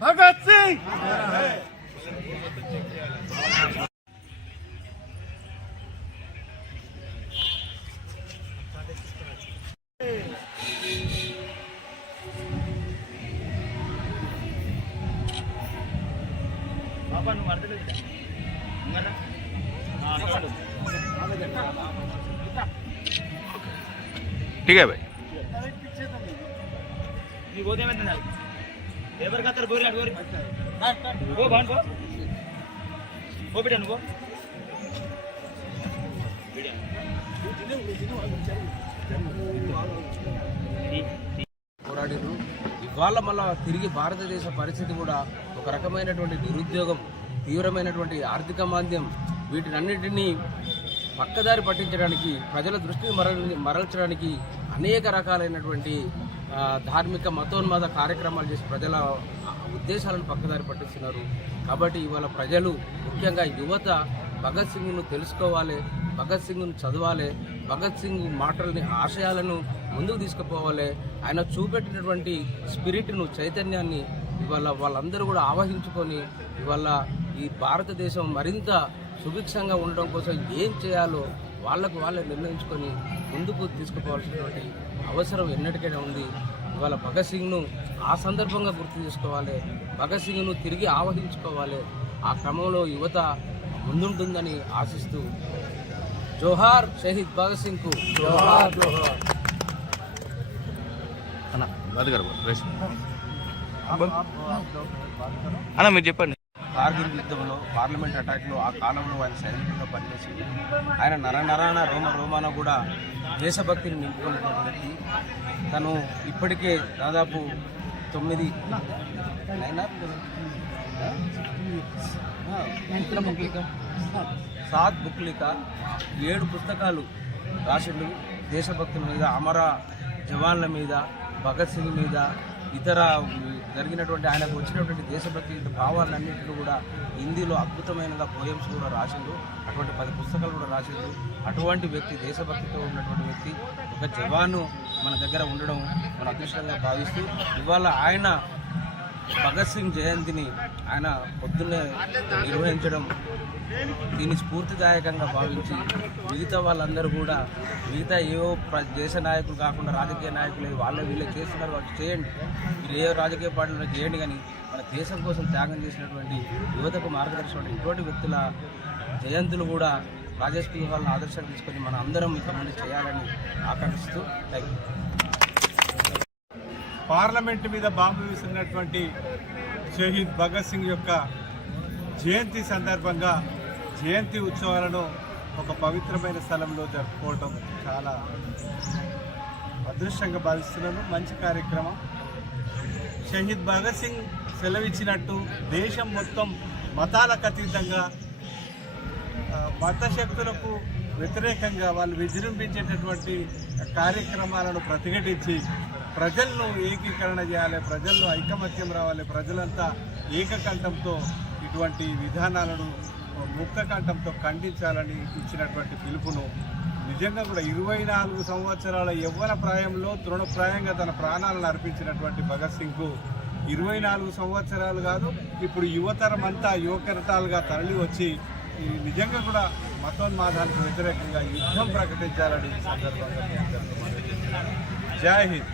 भगत सिंह ठीक है भाई लेबर का बोरी बोरी वो भान वो बेटा वो పోరాడిరు. ఇవాళ మళ్ళా తిరిగి భారతదేశ పరిస్థితి కూడా ఒక రకమైనటువంటి నిరుద్యోగం, తీవ్రమైనటువంటి ఆర్థిక మాంద్యం, వీటినన్నిటినీ పక్కదారి పట్టించడానికి, ప్రజల దృష్టిని మరల్చడానికి అనేక రకాలైనటువంటి ధార్మిక మతోన్మాద కార్యక్రమాలు చేసి ప్రజల ఉద్దేశాలను పక్కదారి పట్టిస్తున్నారు. కాబట్టి ఇవాళ ప్రజలు, ముఖ్యంగా యువత భగత్ సింగ్ను తెలుసుకోవాలి, భగత్ సింగ్ను చదవాలి, భగత్ సింగ్ మాటల్ని, ఆశయాలను ముందుకు తీసుకుపోవాలి. ఆయన చూపెట్టినటువంటి స్పిరిట్ను, చైతన్యాన్ని ఇవాళ వాళ్ళందరూ కూడా ఆవహించుకొని ఇవాళ ఈ భారతదేశం మరింత సుభిక్షంగా ఉండడం కోసం ఏం చేయాలో వాళ్ళే నిర్ణయించుకొని ముందుకు తీసుకుపోవాల్సినటువంటి అవసరం ఎన్నటికైనా ఉంది. ఇవాళ భగత్ సింగ్ను ఆ సందర్భంగా గుర్తు చేసుకోవాలి, భగత్ సింగ్ను తిరిగి ఆవహించుకోవాలి. ఆ క్రమంలో యువత ముందుంటుందని ఆశిస్తూ జోహార్ షహీద్ భగత్ సింగ్ కు జోహార్. అన్న మీరు చెప్పండి. కార్గిల్ యుద్ధంలో, పార్లమెంట్ అటాక్లో, ఆ కాలంలో ఆయన సైనికుడిగా పనిచేసి ఆయన నరనరాన రోమాన కూడా దేశభక్తిని నింపుకున్నటువంటి వ్యక్తి. తను ఇప్పటికే దాదాపు 7 పుస్తకాలు రాసిండు. దేశభక్తుల మీద, అమర జవాన్ల మీద, భగత్ సింగ్ మీద, ఇతర జరిగినటువంటి ఆయనకు వచ్చినటువంటి దేశభక్తి భావాలన్నింటినీ కూడా హిందీలో అద్భుతమైనగా పోయమ్స్ కూడా రాసిండు. అటువంటి 10 పుస్తకాలు కూడా రాసిండు. అటువంటి వ్యక్తి, దేశభక్తితో ఉన్నటువంటి వ్యక్తి, ఒక జవాను మన దగ్గర ఉండడం మన అదృష్టంగా భావిస్తూ ఇవాళ ఆయన భగత్ సింగ్ జయంతిని ఆయన పొద్దున్నే నిర్వహించడం దీన్ని స్ఫూర్తిదాయకంగా భావించి మిగతా వాళ్ళందరూ కూడా, మిగతా ఏవో దేశ నాయకులు కాకుండా రాజకీయ నాయకులు వీళ్ళే చేస్తున్నారు, వాళ్ళు చేయండి, మీరు ఏ రాజకీయ పార్టీలో చేయండి, కానీ మన దేశం కోసం త్యాగం చేసినటువంటి యువతకు మార్గదర్శనం ఇటువంటి వ్యక్తుల జయంతులు కూడా రాజేశ్వరి వాళ్ళని ఆదర్శంగా తీసుకొని మన అందరం ఇక ముందు చేయాలని ఆకాంక్షిస్తూ పార్లమెంట్ మీద బాంబు వేసినటువంటి షహీద్ భగత్ సింగ్ యొక్క జయంతి సందర్భంగా జయంతి ఉత్సవాలను ఒక పవిత్రమైన స్థలంలో జరుపుకోవడం చాలా అదృష్టంగా భావిస్తున్నాను. మంచి కార్యక్రమం. షహీద్ భగత్ సింగ్ సెలవిచ్చినట్టు దేశం మొత్తం మతాలకు అతీతంగా, మత శక్తులకు వ్యతిరేకంగా వాళ్ళు విజృంభించేటటువంటి కార్యక్రమాలను ప్రతిఘటించి ప్రజలను ఏకీకరణ చేయాలి, ప్రజల్లో ఐకమత్యం రావాలి, ప్రజలంతా ఏకకంఠంతో ఇటువంటి విధానాలను ముక్తకంఠంతో ఖండించాలని ఇచ్చినటువంటి పిలుపును నిజంగా కూడా 24 సంవత్సరాల యవ్వన ప్రాయంలో తృణప్రాయంగా తన ప్రాణాలను అర్పించినటువంటి భగత్ సింగ్కు 24 సంవత్సరాలు కాదు, ఇప్పుడు యువతరం అంతా యువకరటాలుగా తరలి వచ్చి నిజంగా కూడా మతోన్మాదానికి వ్యతిరేకంగా యుద్ధం ప్రకటించాలని సందర్భంగా జై హింద్.